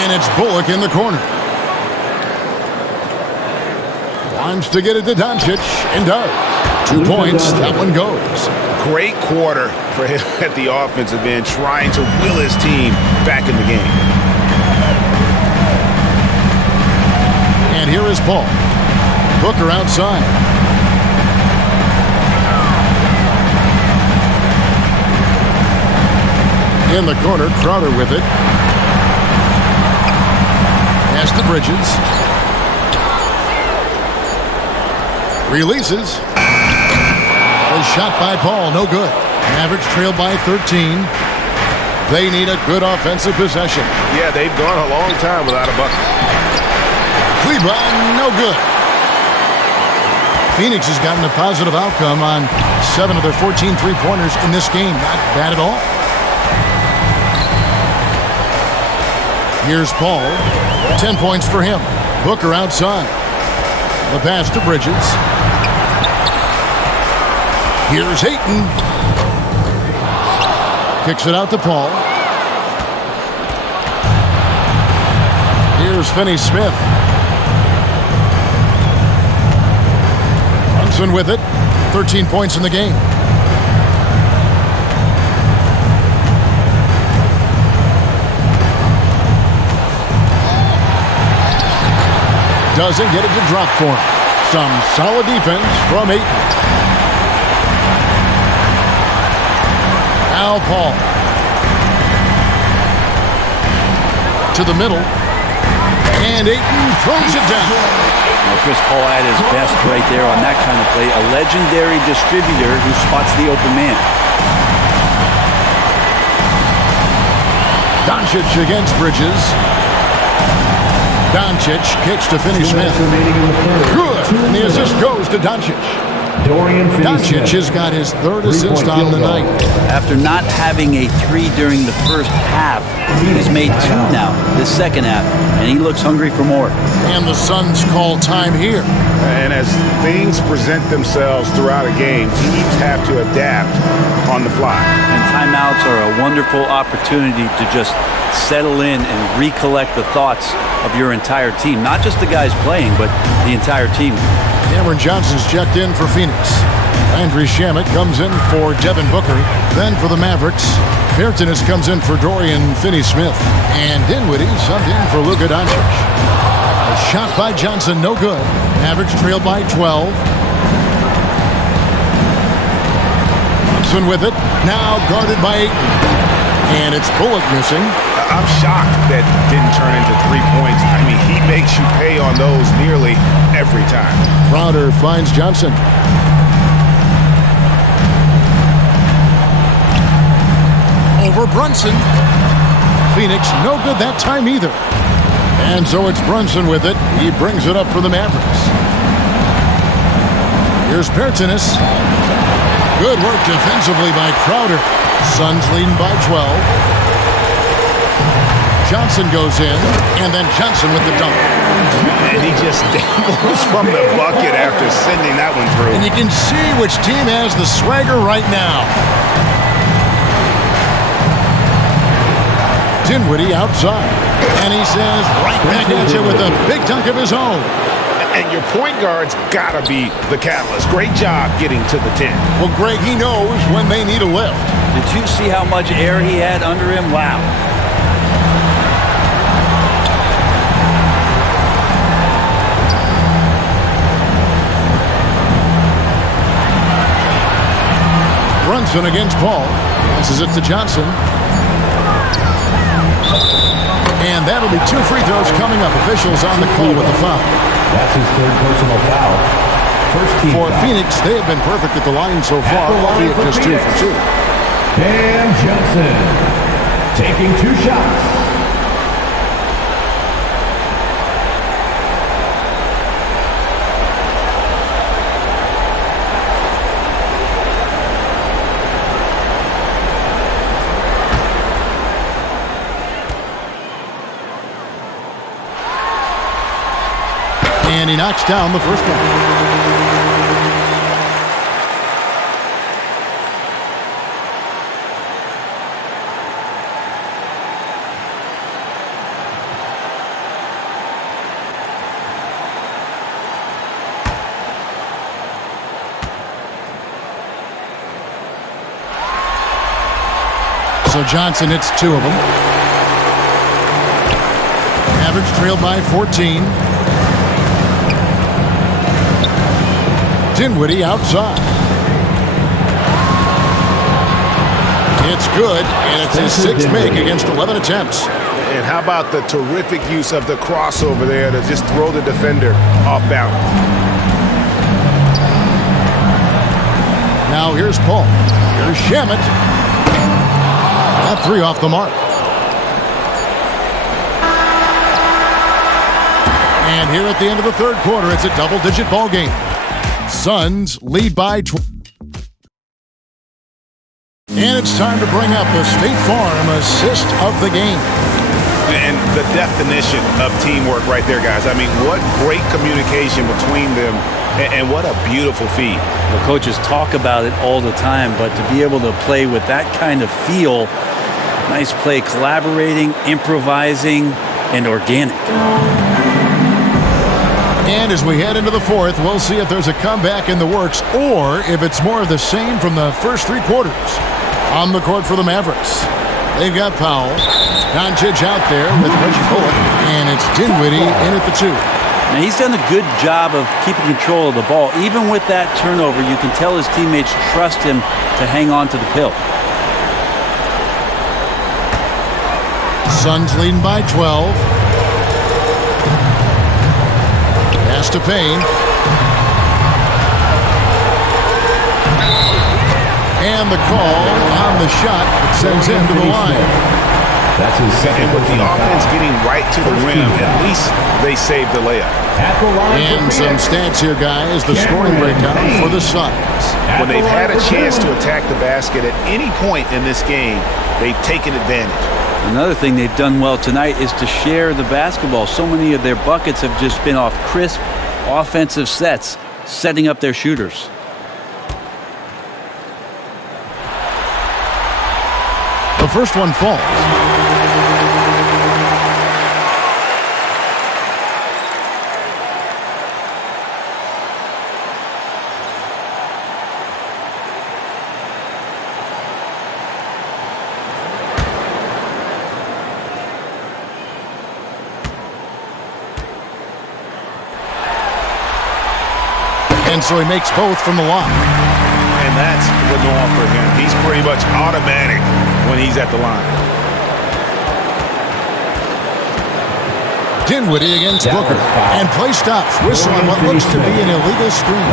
And it's Bullock in the corner. Wants to get it to Doncic and does. 2 points. That one goes. Great quarter for him at the offensive end, trying to will his team back in the game. And here is Paul. Booker outside. In the corner, Crowder with it. Pass to Bridges. Releases. A shot by Paul, no good. Mavericks trail by 13. They need a good offensive possession. Yeah, they've gone a long time without a bucket. Cleveland, no good. Phoenix has gotten a positive outcome on 7 of their 14 three-pointers in this game. Not bad at all. Here's Paul. 10 points for him. Booker outside. The pass to Bridges. Here's Ayton. Kicks it out to Paul. Here's Finney-Smith. Brunson with it. 13 points in the game. Doesn't get it to drop for him. Some solid defense from Ayton. Now Paul. To the middle. And Ayton throws it down. Well, Chris Paul at his best right there on that kind of play. A legendary distributor who spots the open man. Doncic against Bridges. Doncic kicks to Finney-Smith. Good. And the assist goes to Doncic. Doncic has got his 3rd assist on the night. After not having a 3 during the first half, he's made 2 now, this second half, and he looks hungry for more. And the Suns call time here. And as things present themselves throughout a game, teams have to adapt on the fly. And timeouts are a wonderful opportunity to just settle in and recollect the thoughts of your entire team. Not just the guys playing, but the entire team. Cameron Johnson's checked in for Phoenix. Landry Shamet comes in for Devin Booker. Then for the Mavericks, Bertanis comes in for Dorian Finney-Smith. And Dinwiddie subbed in for Luka Doncic. A shot by Johnson, no good. Mavericks trail by 12. Thompson with it. Now guarded by Ayton. And it's Bullock missing. I'm shocked that didn't turn into 3 points. I mean, he makes you pay on those nearly every time. Crowder finds Johnson. Over Brunson. Phoenix no good that time either. And so it's Brunson with it. He brings it up for the Mavericks. Here's Pertinis. Good work defensively by Crowder. Suns leading by 12. Johnson goes in, and then Johnson with the dunk. And he just dangles from the bucket after sending that one through. And you can see which team has the swagger right now. Dinwiddie outside. And he says right back at you with a big dunk of his own. And your point guard's got to be the catalyst. Great job getting to the 10. Well, Greg, he knows when they need a lift. Did you see how much air he had under him? Wow. Brunson against Paul. Passes it to Johnson. And that'll be 2 free throws coming up. Officials on the call with the foul. That's his third personal foul. First team for foul. Phoenix, they have been perfect at the line so far, albeit just 2 for 2. Cam Johnson taking 2 shots. And he knocks down the first one. So Johnson hits 2 of them. Mavericks trailed by 14. Dinwiddie outside. It's good, and it's his 6th make against 11 attempts. And how about the terrific use of the crossover there to just throw the defender off balance. Now here's Paul. Here's Shamet. That 3 off the mark. And here at the end of the 3rd quarter, it's a double-digit ball game. Suns lead by 12. And it's time to bring up the State Farm assist of the game. And the definition of teamwork right there, guys. I mean, what great communication between them, and what a beautiful feed. The coaches talk about it all the time, but to be able to play with that kind of feel, nice play, collaborating, improvising, and organic. And as we head into the 4th, we'll see if there's a comeback in the works or if it's more of the same from the first 3 quarters. On the court for the Mavericks, they've got Powell. Doncic out there with Reshade, and it's Dinwiddie in at the 2. Now, he's done a good job of keeping control of the ball. Even with that turnover, you can tell his teammates trust him to hang on to the pill. Suns leading by 12. Pass to Payne. And the call on the shot that sends him to the line. That's his second. And with the offense getting right to the rim, at least they saved the layup. And some stats here, guys. The scoring breakdown for the Suns. When they've had a chance to attack the basket at any point in this game, they've taken advantage. Another thing they've done well tonight is to share the basketball. So many of their buckets have just been off crisp offensive sets, setting up their shooters. The first one falls. And so he makes both from the line. And that's the norm for him. He's pretty much automatic when he's at the line. Dinwiddie against Booker. And play stops. Whistle on what looks to be an illegal screen.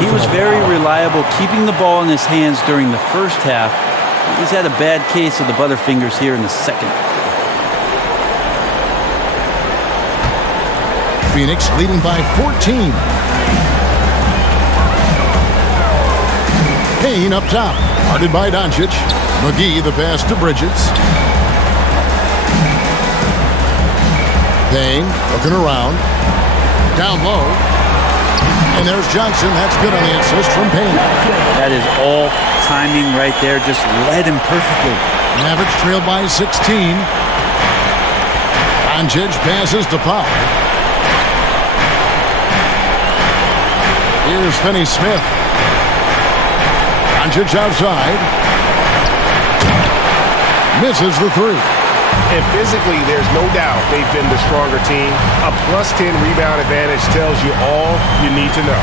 He was very reliable, keeping the ball in his hands during the first half. He's had a bad case of the butterfingers here in the second. Phoenix leading by 14. Payne up top, guarded by Doncic. McGee the pass to Bridges. Payne looking around. Down low. And there's Johnson. That's good on the assist from Payne. That is all timing right there. Just led him perfectly. Mavericks trailed by 16. Doncic passes to Pop. Here's Finney-Smith. Doncic outside. Misses the three. And physically, there's no doubt they've been the stronger team. A plus 10 rebound advantage tells you all you need to know.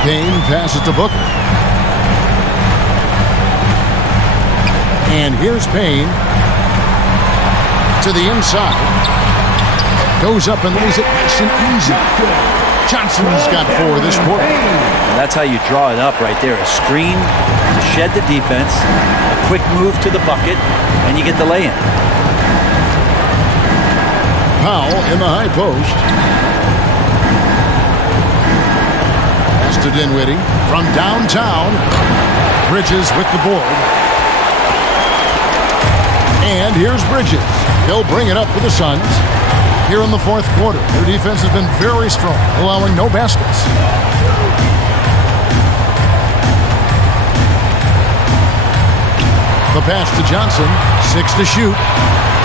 Payne passes to Booker. And here's Payne. To the inside. Goes up and lays it nice and easy. Johnson's got 4 this quarter. That's how you draw it up right there. A screen to shed the defense, a quick move to the bucket, and you get the lay-in. Powell in the high post. Pass to Dinwiddie from downtown. Bridges with the board. And here's Bridges. He'll bring it up for the Suns. Here in the fourth quarter, their defense has been very strong, allowing no baskets. The pass to Johnson, 6 to shoot.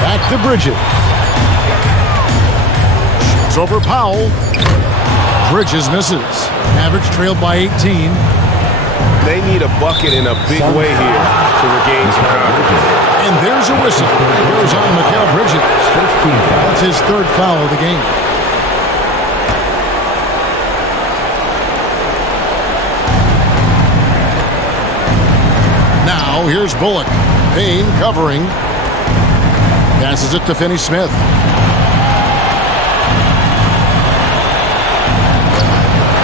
Back to Bridges. Shoots over Powell. Bridges misses. Mavericks trailed by 18. They need a bucket in a big way here to regain some confidence. And there's a whistle. It goes on Mikal Bridges. That's his 3rd foul of the game. Now here's Bullock. Payne covering. Passes it to Finney-Smith.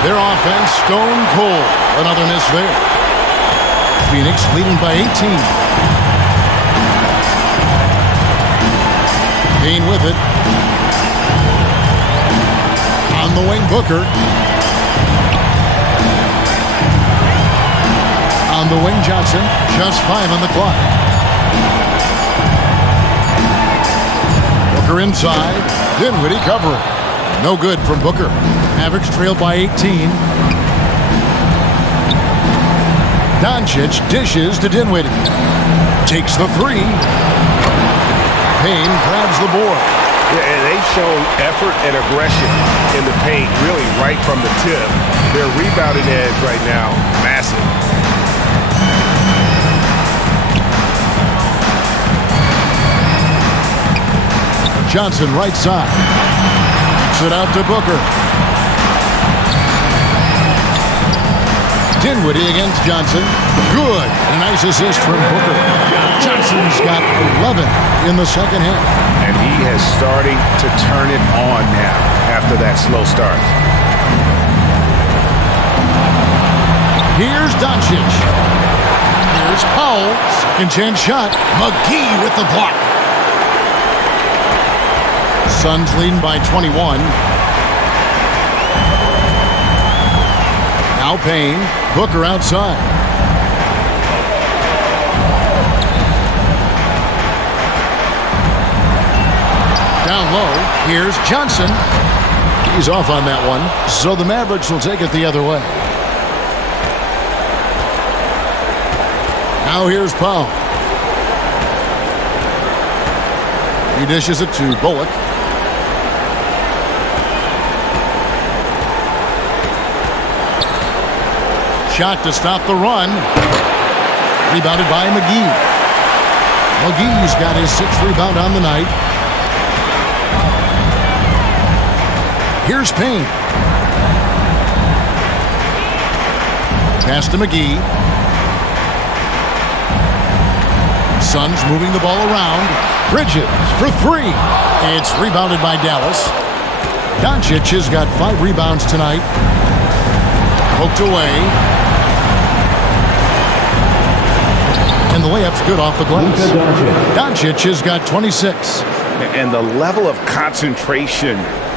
Their offense stone cold. Another miss there. Phoenix leading by 18. Payne with it. On the wing, Booker. On the wing, Johnson. Just 5 on the clock. Booker inside. Dinwiddie covering. No good from Booker. Mavericks trailed by 18. Doncic dishes to Dinwiddie. Takes the 3. Payne grabs the board. Yeah, and they've shown effort and aggression in the paint, really right from the tip. Their rebounding edge right now, massive. Johnson right side. Sit out to Booker. Dinwiddie against Johnson. Good. A nice assist from Booker. Johnson's got 11 in the second half. And he is starting to turn it on now after that slow start. Here's Doncic. Here's Powell. Second chance shot. McGee with the block. Suns leading by 21. Now Payne. Booker outside. Down low, here's Johnson. He's off on that one, so the Mavericks will take it the other way. Now here's Powell. He dishes it to Bullock. Shot to stop the run. Rebounded by McGee. McGee's got his 6th rebound on the night. Here's Payne. Pass to McGee. Suns moving the ball around. Bridges for 3. It's rebounded by Dallas. Doncic has got 5 rebounds tonight. Poked away. the layup's good off the glass. Doncic has got 26. And the level of concentration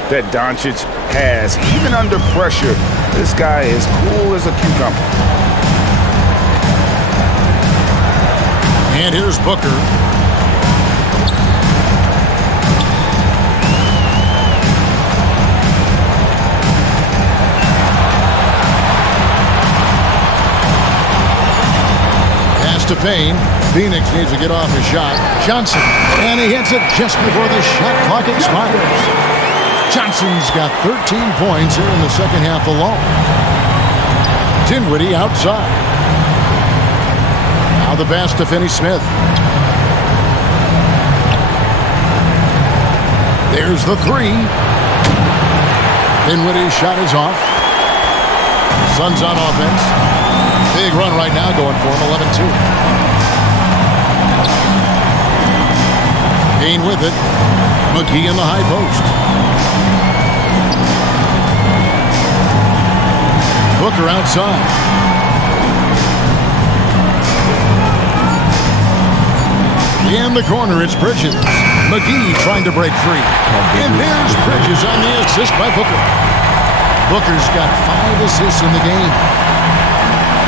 that Doncic has, even under pressure, this guy is cool as a cucumber. And here's Booker. Pass to Payne. Phoenix needs to get off his shot. Johnson, and he hits it just before the shot clock expires. Johnson's got 13 points here in the second half alone. Dinwiddie outside. Now the pass to Finney-Smith. There's the three. Dinwiddie's shot is off. Suns on offense. Big run right now going for him, 11-2. Payne with it. McGee in the high post. Booker outside. In the corner, it's Bridges. McGee trying to break free. And there's Bridges on the assist by Booker. Booker's got 5 assists in the game.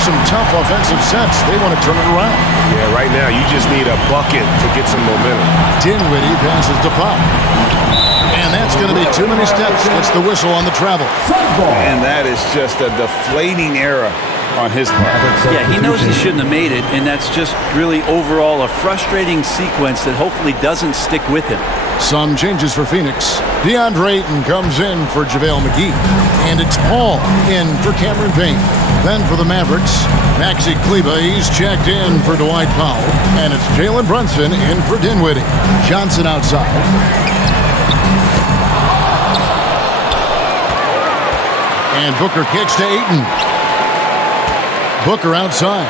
Some tough offensive sets. They want to turn it around. Yeah, right now you just need a bucket to get some momentum. Dinwiddie passes to Pop. And that's going to be too many steps. Gets the whistle on the travel. And that is just a deflating error on his part. Yeah, he knows he shouldn't have made it, and that's just really overall a frustrating sequence that hopefully doesn't stick with him. Some changes for Phoenix. DeAndre Ayton comes in for JaVale McGee. And it's Paul in for Cameron Payne. Then for the Mavericks, Maxi Kleber, he's checked in for Dwight Powell. And it's Jalen Brunson in for Dinwiddie. Johnson outside. And Booker kicks to Ayton. Booker outside.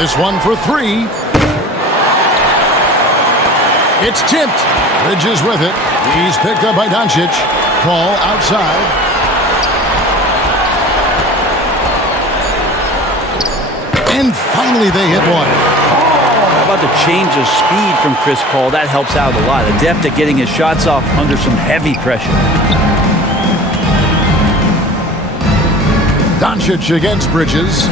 This one for three. It's tipped. Bridges with it. He's picked up by Doncic. Paul outside. And finally they hit one. How about the change of speed from Chris Paul? That helps out a lot. Adept at getting his shots off under some heavy pressure. Doncic against Bridges.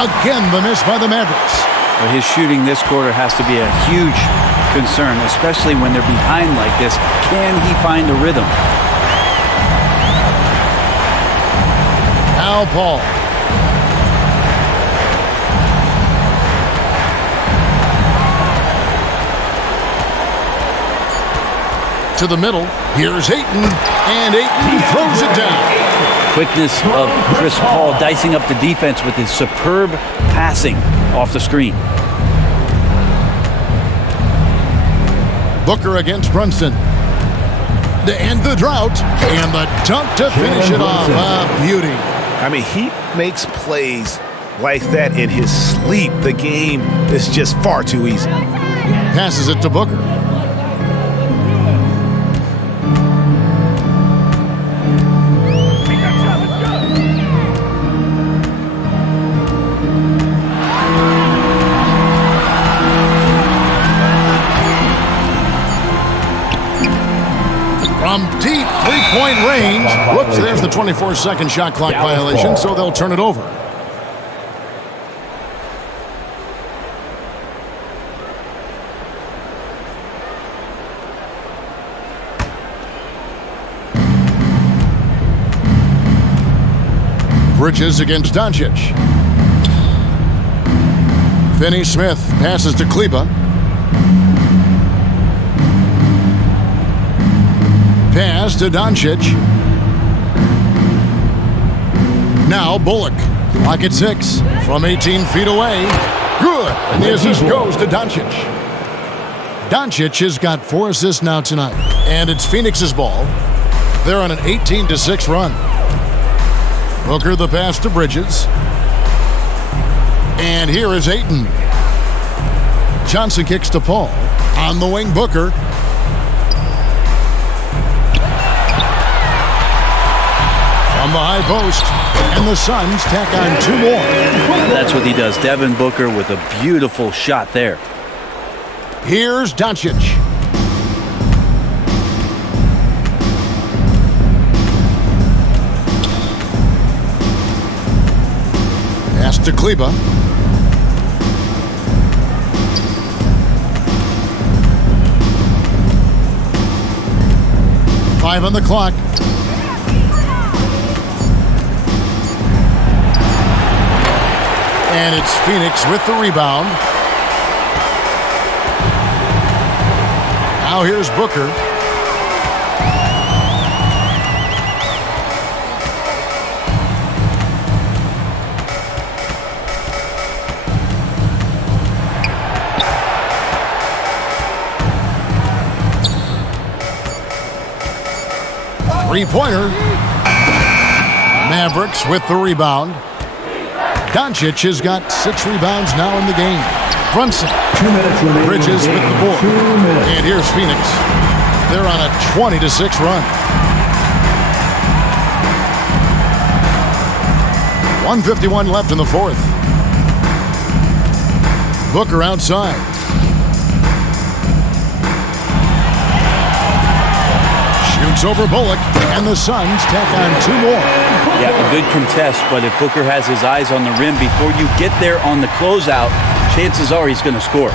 Again, the miss by the Mavericks. Well, his shooting this quarter has to be a huge concern, especially when they're behind like this. Can he find a rhythm? Now Paul. To the middle. Here's Ayton. And Ayton throws it down. Quickness of Chris Paul dicing up the defense with his superb passing off the screen. Booker against Brunson. To end the drought. And the dunk to finish it off. Beauty. I mean, he makes plays like that in his sleep. The game is just far too easy. Passes it to Booker. From deep three-point range. Whoops, there's the 24-second shot clock violation, so they'll turn it over. Bridges against Doncic. Finney-Smith passes to Kleber. Pass to Doncic. Now Bullock. Clock at 6. From 18 feet away. Good. And the assist goes to Doncic. Doncic has got 4 assists now tonight. And it's Phoenix's ball. They're on an 18-6 run. Booker the pass to Bridges. And here is Ayton. Johnson kicks to Paul. On the wing, Booker. From the high post, and the Suns tack on 2 more. That's what he does. Devin Booker with a beautiful shot there. Here's Doncic. Pass to Kleba. Five on the clock. And it's Phoenix with the rebound. Now here's Booker. Three-pointer. Mavericks with the rebound. Doncic has got 6 rebounds now in the game. Brunson. 2 minutes remaining. Bridges with the board. And here's Phoenix. They're on a 20-6 run. 1:51 left in the fourth. Booker outside. Shoots over Bullock, and the Suns tack on 2 more. Yeah, a good contest, but if Booker has his eyes on the rim before you get there on the closeout, chances are he's going to score.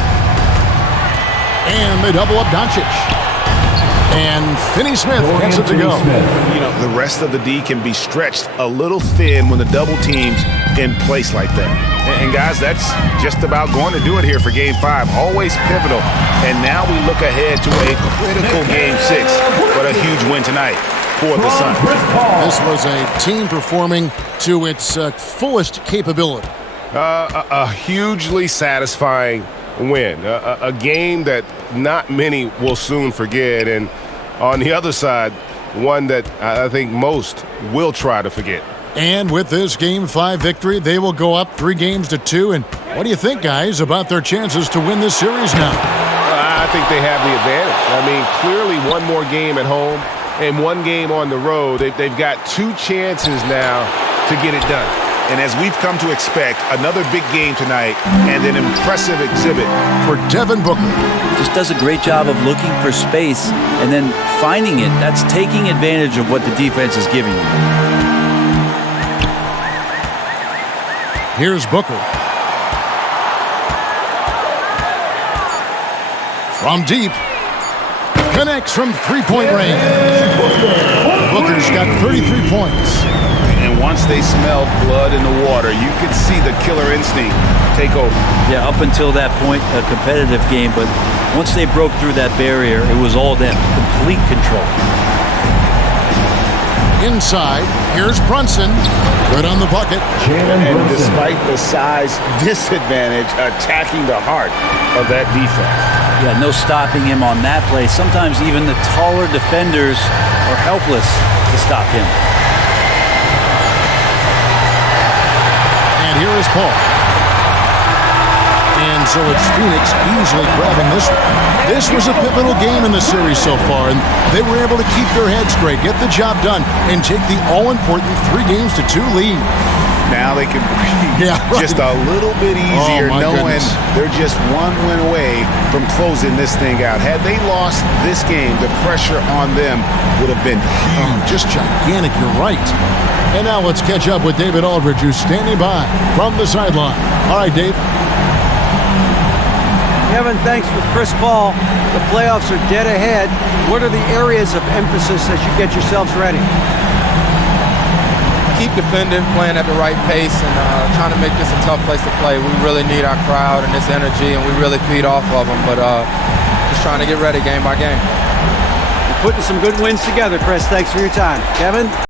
And they double up Doncic. And Finney-Smith gets it to go. You know, the rest of the D can be stretched a little thin when the double team's in place like that. And guys, that's just about going to do it here for Game 5. Always pivotal. And now we look ahead to a critical Game 6. What a huge win tonight for the Suns. This was a team performing to its fullest capability. A hugely satisfying win. A game that not many will soon forget. And on the other side, one that I think most will try to forget. And with this Game 5 victory, they will go up 3-2. And what do you think, guys, about their chances to win this series now? I think they have the advantage. I mean, clearly one more game at home and 1 game on the road. They've got 2 chances now to get it done. And as we've come to expect, another big game tonight and an impressive exhibit for Devin Booker. Just does a great job of looking for space and then finding it. That's taking advantage of what the defense is giving you. Here's Booker. From deep. Connects from 3-point range. Booker's got 33 points. And once they smelled blood in the water, you could see the killer instinct take over. Yeah, up until that point, a competitive game, but once they broke through that barrier, it was all them. Complete control. Inside, here's Brunson. Good on the bucket. And despite the size disadvantage, attacking the heart of that defense. Yeah, no stopping him on that play. Sometimes even the taller defenders are helpless to stop him. And here is Paul. And so it's Phoenix easily grabbing this one. This was a pivotal game in the series so far, and they were able to keep their heads straight, get the job done, and take the all-important 3-2 lead. Now they can breathe just a little bit easier, knowing they're just 1 win away from closing this thing out. Had they lost this game, the pressure on them would have been huge. Just gigantic, you're right. And now let's catch up with David Aldridge, who's standing by from the sideline. All right, Dave. Kevin, thanks with Chris Paul. The playoffs are dead ahead. What are the areas of emphasis as you get yourselves ready? Keep defending, playing at the right pace, and trying to make this a tough place to play. We really need our crowd and this energy, and we really feed off of them. But just trying to get ready game by game. You're putting some good wins together, Chris. Thanks for your time. Kevin?